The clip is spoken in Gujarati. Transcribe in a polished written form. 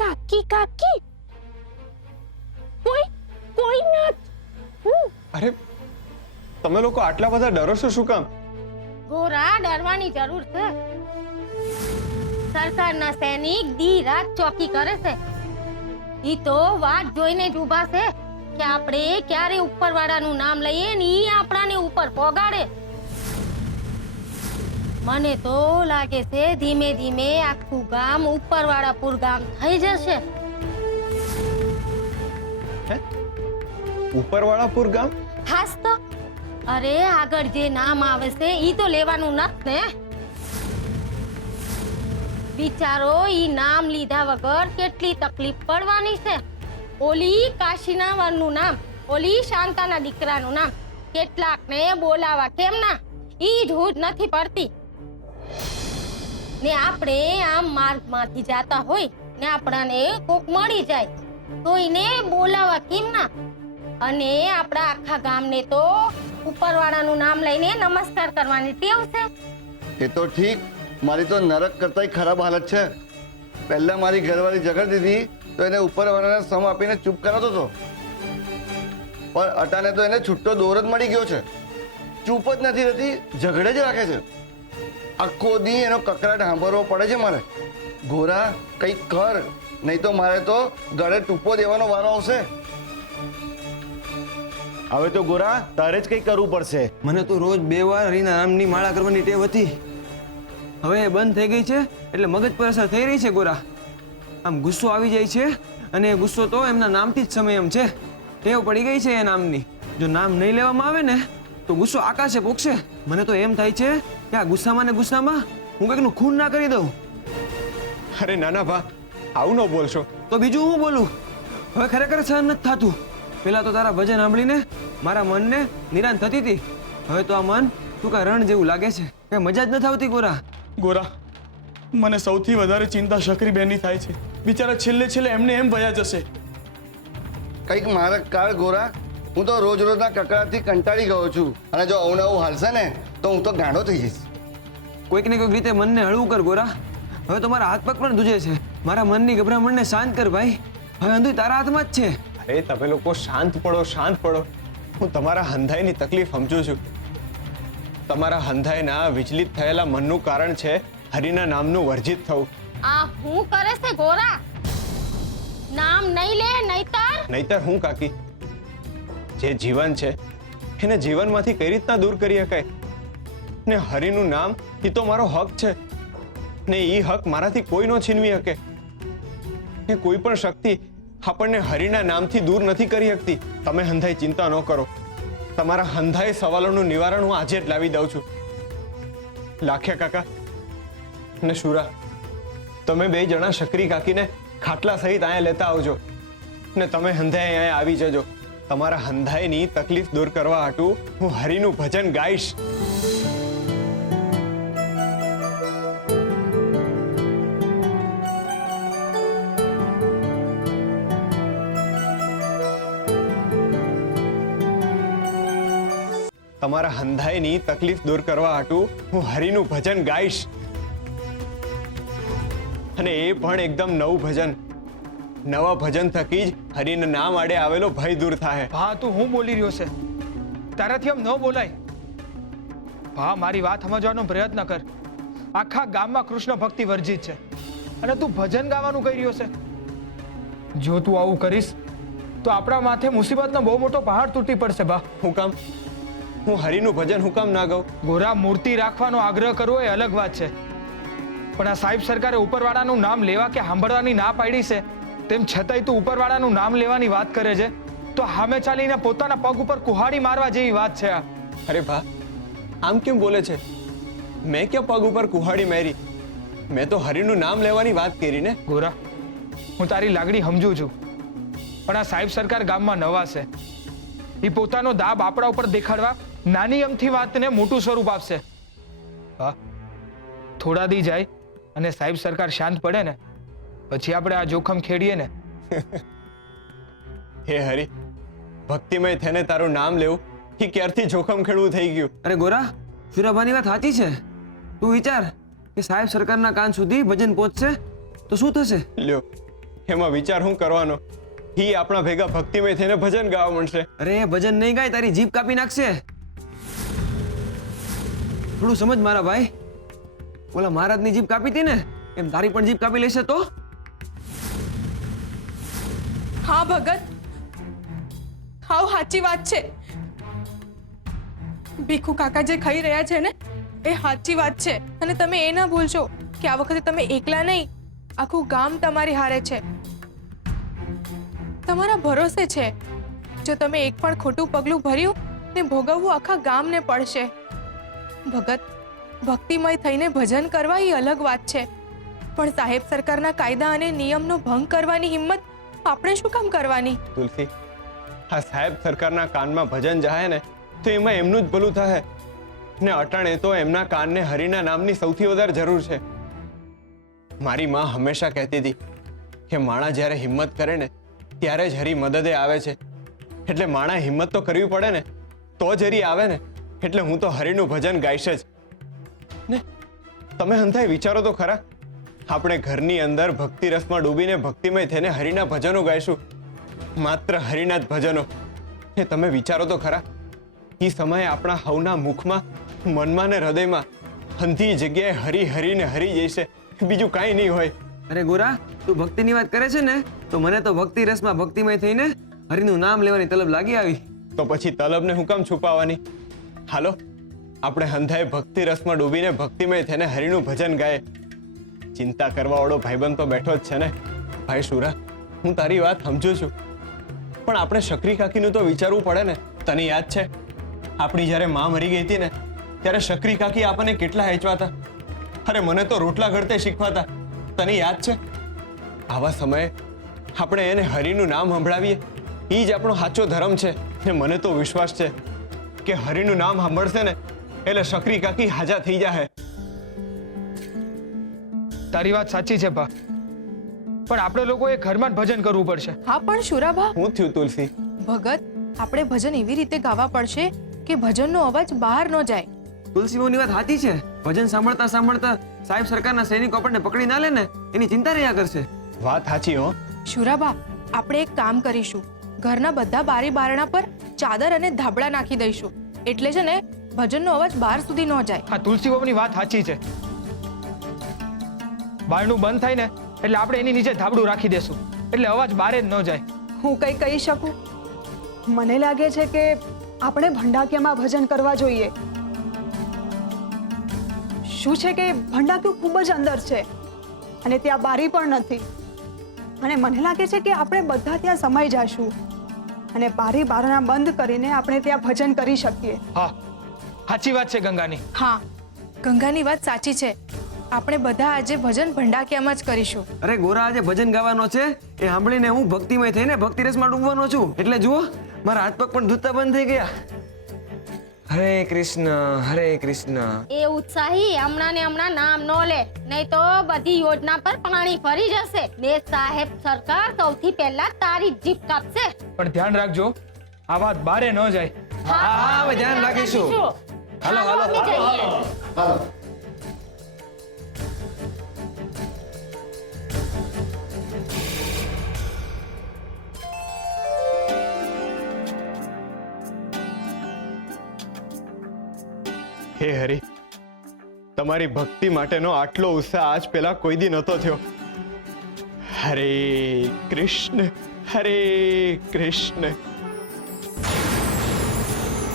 કાકી કાકી કોઈ કોઈ ના અરે તમે લોકો આટલા બધા ડરો છો શું કામ? ગોરા ડરવાની જરૂર છે. સરકારના સૈનિક દી રાત ચોકી કરે છે. ઈ તો વાત જોઈને જ ઊભા છે કે આપણે ક્યારે ઉપરવાળાનું નામ લઈએ ને ઈ આપણાને ઉપર પોગાડે. મને તો લાગે છે ધીમે ધીમે આખું ગામ ઉપરવાળાપુર ગામ થઈ જશે. ઉપરવાળાપુર ગામ? હાસ તો અરે આગળ જે નામ આવે છે ઈ તો લેવાનું નથી ને. વિચારો ઈ નામ લીધા વગર કેટલી તકલીફ પડવાની છે. ઓલી કાશીના વરનું નામ, ઓલી શાંતાના દીકરાનું નામ, કેટલાકને બોલાવા કેમ ના ઈ જ હૂજ નથી પડતી. ને આપણે આમ માર્ગમાંથી જાતા હોય ને આપણાને કોક મળી જાય તો એને બોલાવા કેમ ના. અને આપણા આખા ગામને તો ઉપરવાળાનું નામ લઈને નમસ્કાર કરવાની ટેવ છે. એ તો ઠીક, મારી તો નરક કરતાંય ખરાબ હાલત છે. પહેલા મારી ઘરવાળી ઝઘડતી હતી તો એને ઉપરવાળાને સમ આપીને ચૂપ કરાતો હતો, પણ અટાને તો એને છૂટો દોર જ મળી ગયો છે. ચૂપ જ નથી રહેતી, ઝઘડે જ રાખે છે. આખો દી એનો કકરાટ સાંભળવો પડે છે મારે. ગોરા કંઈક કર, નહીં તો મારે તો ગળે ટૂંપો દેવાનો વારો આવશે. હવે તો ગોરા તારે જ કંઈ કરવું પડશે. મને તો રોજ 2 વાર હરિના નામની માળા કરવાની ટેવ હતી, હવે એ બંધ થઈ ગઈ છે એટલે મગજ પર અસર થઈ રહી છે. ગોરા આમ ગુસ્સો આવી જાય છે અને એ ગુસ્સો તો એમના નામથી જ સમયમ છે. ટેવ પડી ગઈ છે એ નામની. જો નામ નહીં લેવામાં આવે ને તો ગુસ્સો આકાશે પોકશે. મને તો એમ થાય છે કે આ ગુસ્સામાં ને ગુસ્સામાં હું કંઈકનું ખૂન ના કરી દઉં. અરે નાના ભા, આવું ન બોલશો. તો બીજું હું બોલું? હવે ખરેખર સહન નથી થતું. પેલા તો તારા ભજન સાંભળીને મારા મનને નિરાંત થતી હતી, હવે તો આ મન ટૂંકા રણ જેવું લાગે છે. કઈ મજા જ નથી આવતી. ગોરા ગોરા, મને સૌથી વધારે ચિંતા શકરી બેનની થાય છે. બિચારા છેલ્લે છેલ્લે એમને એમ ભયા જશે. કંઈક મારક કાળ ગોરા, હું તો રોજ રોજના કકરાટથી કંટાળી ગયો છું, અને જો આવું ને આવું હાલશે ને તો હું તો ગાંડો થઈ જઈશ. કોઈક ને કોઈક રીતે મનને હળવું કર ગોરા. હવે તો મારા હાથ પગ પણ ધ્રુજે છે. મારા મનની ગભરામણને શાંત કર ભાઈ. હવે અંધું તારા હાથમાં જ છે. અરે તમે લોકો શાંત પડો, શાંત પડો. હું તમારા હંધાઈની તકલીફ સમજુ છું. તમારા હંધાઈના વિચલિત થયેલા મનનું કારણ છે હરિના નામનું વર્જિત થવું. આ હું કરે છે ગોરા? નામ નહીં લે નહીતર. નહીતર હું કાકી, જે જીવન છે એને જીવનમાંથી કઈ રીતના દૂર કરી શકાય? ને હરિનું નામ એ તો મારો હક છે, ને એ હક મારાથી કોઈ ન છીનવી શકે. ને કોઈ પણ શક્તિ આપણને હરિના નામથી દૂર નથી કરી શકતી. તમે હંધાઈ ચિંતા ન કરો. તમારા હંધાઈ સવાલોનું નિવારણ હું આજે જ લાવી દઉં છું. લાખ્યા કાકા ને શુરા, તમે 2 જણા શકરી કાકીને ખાટલા સહિત અહીંયા લેતા આવજો, ને તમે હંધાઈ અહીંયા આવી જજો. તમારા હંધાઈની તકલીફ દૂર કરવા હાટુ હું હરિનું ભજન ગાઈશ. તમારા હંધાઈની તકલીફ દૂર કરવા હાટુ હું હરિનું ભજન ગાઈશ, અને એ પણ એકદમ નવું ભજન. નવા ભજન થકી જ હરિના નામ આડે આવેલો ભય દૂર થાય. હા, તું હું બોલી રહ્યો છે? તારાથી આમ ન બોલાય. હા, મારી વાત સમજવાનો પ્રયત્ન કર. આખા ગામમાં કૃષ્ણ ભક્તિ વર્જિત છે અને તું ભજન ગાવાનું કહી રહ્યો છે. જો તું આવું કરીશ તો આપણા માથે મુસીબતનો બહુ મોટો પહાડ તૂટી પડશે. બા, હું કામ? હું હરિનું ભજન હું કામ ના ગાઉં? ગોરા, મૂર્તિ રાખવાનો આગ્રહ કરવો એ અલગ વાત છે, પણ આ સાહેબ સરકારે ઉપરવાળાનું નામ લેવા કે સાંભળવાની ના પાડી છે, તેમ છતાંય તું ઉપરવાળાનું નામ લેવાની વાત કરે છે, તો સામે ચાલીને પોતાના પગ ઉપર કુહાડી મારવા જેવી વાત છે આ. અરે ભા, આમ કેમ બોલે છે? મેં ક્યાં પગ ઉપર કુહાડી મારી? મેં તો હરિનું નામ લેવાની વાત કરી ને. ગોરા, હું તારી લાગણી સમજુ છું, પણ આ સાહેબ સરકાર ગામમાં નવા છે. એ પોતાનો દાબ આપણા ઉપર દેખાડવા નાની અમથી વાતને મોટું સ્વરૂપ આપશે. હા, થોડા દી જાય અને સાહેબ સરકાર શાંત પડે ને પછી આપણે આ જોખમ ખેડીએ ને. હે હરિ, ભક્તિમય થઈને તારું નામ લેવું એ ક્યારથી જોખમ ખેડવું થઈ ગયું. અરે ગોરા, સુરાભાની વાત સાચી છે. તું વિચાર કે સાહેબ સરકારના કાન સુધી ભજન પહોંચશે તો શું થશે? લ્યો, એમાં વિચાર શું કરવાનો? ઈ આપણા ભેગા ભક્તિમય થઈને ભજન ગાવા માંડશે. અરે ભજન નહીં ગાય, તારી જીભ કાપી નાખશે. થોડું સમજ મારા ભાઈ. ઓલા મહારાજની જીભ કાપી હતી ને, એમ તારી પણ જીભ કાપી લેશે તો? હા ભગત, હાવ સાચી વાત છે. ભીખુ કાકા જે ખાઈ રહ્યા છે ને એ સાચી વાત છે. અને તમે એ ના ભૂલશો કે આ વખતે તમે એકલા નહીં, આખું ગામ તમારી હારે છે, તમારા ભરોસે છે. જો તમે એક પણ ખોટું પગલું ભર્યું ને ભોગવવું આખા ગામને પડશે. ભગત, ભક્તિમય થઈને ભજન કરવા એ અલગ વાત છે, પણ સાહેબ સરકારના કાયદા અને નિયમનો ભંગ કરવાની હિંમત આપણે શું કામ કરવાની? તુલસી, આ સાહેબ સરકારના કાનમાં ભજન જાય ને તો એમાં એમનું જ ભલું થાય ને અટાણે તો એમના કાનને હરિના નામની સૌથી વધારે જરૂર છે. મારી માં હંમેશા કહેતી હતી કે માણા જ્યારે હિંમત કરે ને ત્યારે જ હરિ મદદે આવે છે. એટલે માણા હિંમત તો કરવી પડે ને તો જ હરિ આવે ને. એટલે હું તો હરિનું ભજન ગાઈશ જ ને. તમે હંધાય વિચારો તો ખરા, આપણે ઘરની અંદર ભક્તિ રસમાં ડૂબીને ભક્તિમય થઈને હરિના ભજનો ગાઈશું, માત્ર હરિના જ ભજનો. ને તમે વિચારો તો ખરા, એ સમયે આપણા હવના મુખમાં, મનમાં ને હૃદયમાં હંધી જગ્યાએ હરી હરીને હરી જઈશે, બીજું કાંઈ નહીં હોય. અરે ગોરા, તું ભક્તિની વાત કરે છે ને તો મને તો ભક્તિ રસમાં ભક્તિમય થઈને હરિનું નામ લેવાની તલબ લાગી આવી. તો પછી તલબને હું કામ છુપાવવાની? હાલો, આપણે હંધાએ ભક્તિ રસમાં ડૂબીને ભક્તિમય થઈને હરિનું ભજન ગાય. ચિંતા કરવા વાળો ભાઈબંધ તો બેઠો જ છે ને. ભાઈ શુરા, હું તારી વાત સમજુ છું, પણ આપણે શકરી કાકીનું તો વિચારવું પડે ને. તને યાદ છે આપણી જ્યારે માં મરી ગઈ હતી ને ત્યારે શકરી કાકી આપણને કેટલા હેચવાતા? અરે મને તો રોટલા ઘડતે શીખવાતા. તને યાદ છે? આવા સમયે આપણે એને હરિનું નામ સંભળાવીએ, એ જ આપણો સાચો ધર્મ છે. ને મને તો વિશ્વાસ છે કે હરિનું નામ સાંભળશે ને એટલે શકરી કાકી હાજા થઈ જાય. તારી વાત સાચી છે બા, પણ આપણે લોકોએ ઘરમાં જ ભજન કરવું પડશે. હા પણ શુરાભા, હું થયું તુલસી? ભગત, આપણે ભજન એવી રીતે ગાવા પડશે કે ભજનનો અવાજ બહાર ન જાય. તુલસી બહુની વાત સાચી છે. ભજન સાંભળતા સાંભળતા સાહેબ સરકારના સૈનિકો આપણને પકડી ના લે ને એની ચિંતા રહ્યા કરશે. વાત સાચી હો. શુરાભા, આપણે એક કામ કરીશું, ઘરના બધા બારી બારણા પર ચાદર અને ધાબળા નાખી દઈશું, એટલે છે ને ભજનનો અવાજ બહાર સુધી ન જાય. હા, તુલસી બાબુની વાત સાચી છે. બારણું બંધ થાય ને એટલે આપણે એની નીચે ધાબળું રાખી દેશું, એટલે અવાજ બહાર જ ન જાય. હું કંઈ કહી શકું? મને લાગે છે કે આપણે ભંડાકીયામાં ભજન કરવા જોઈએ. શું છે કે ભંડાકીયું ખૂબ જ અંદર છે અને ત્યાં બારી પણ નથી, અને મને લાગે છે કે આપણે બધા ત્યાં સમાઈ જશું અને બારી બારણા બંધ કરીને આપણે ત્યાં ભજન કરી શકીએ. હા, સાચી વાત છે ગંગાની. હા, ગંગાની વાત સાચી છે. આપણે બધા આજે ભજન ભંડાકીયામાં જ કરીશું. અરે ગોરા, આજે ભજન ગાવાનો છે એ સાંભળીને હું ભક્તિમય થઈને ભક્તિ રસમાં ડૂબવાનો છું. એટલે જુઓ, મારા હાથ પગ પણ ધૂતા બંધ થઈ ગયા. હરે કૃષ્ણ, હરે કૃષ્ણ. એ ઉત્સાહી હમણાં ને હમણાં નામ ન લે, નહીં તો બધી યોજના પર પાણી ફરી જશે ને સાહેબ સરકાર સૌથી પહેલા તારી જીભ કાપશે. પણ ધ્યાન રાખજો, આ વાત બારે ન જાય. હા, હવે ધ્યાન રાખીશું. હાલો હાલો અમે જઈએ. હાલો. હે હરિ, તમારી ભક્તિ માટેનો આટલો ઉત્સાહ આજ પહેલા કોઈ દી નહોતો થયો. હરે કૃષ્ણ, હરે કૃષ્ણ.